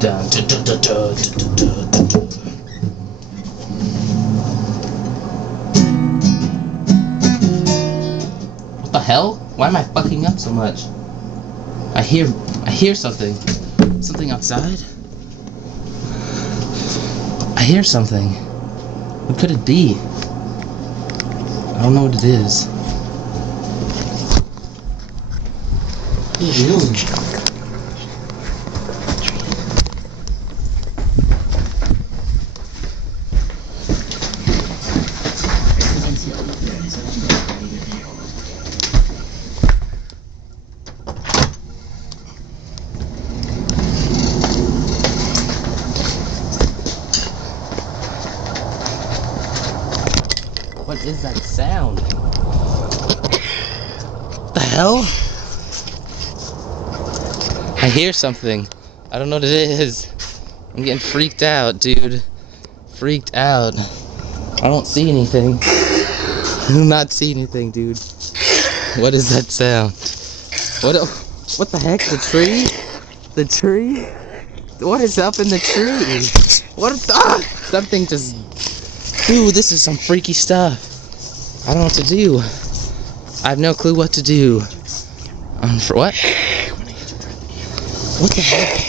Dun, dun, dun, dun, dun, dun, dun, dun, dun. What the hell? Why am I fucking up so much? I hear something. Something outside? I hear something. What could it be? I don't know what it is. What are you doing? What is that sound? What the hell? I hear something. I don't know what it is. I'm getting freaked out, dude. Freaked out. I don't see anything. I do not see anything, dude. What is that sound? What the heck? The tree? The tree? What is up in the tree? What the? Something just... Dude, this is some freaky stuff. I don't know what to do. I have no clue what to do. For what? What the heck?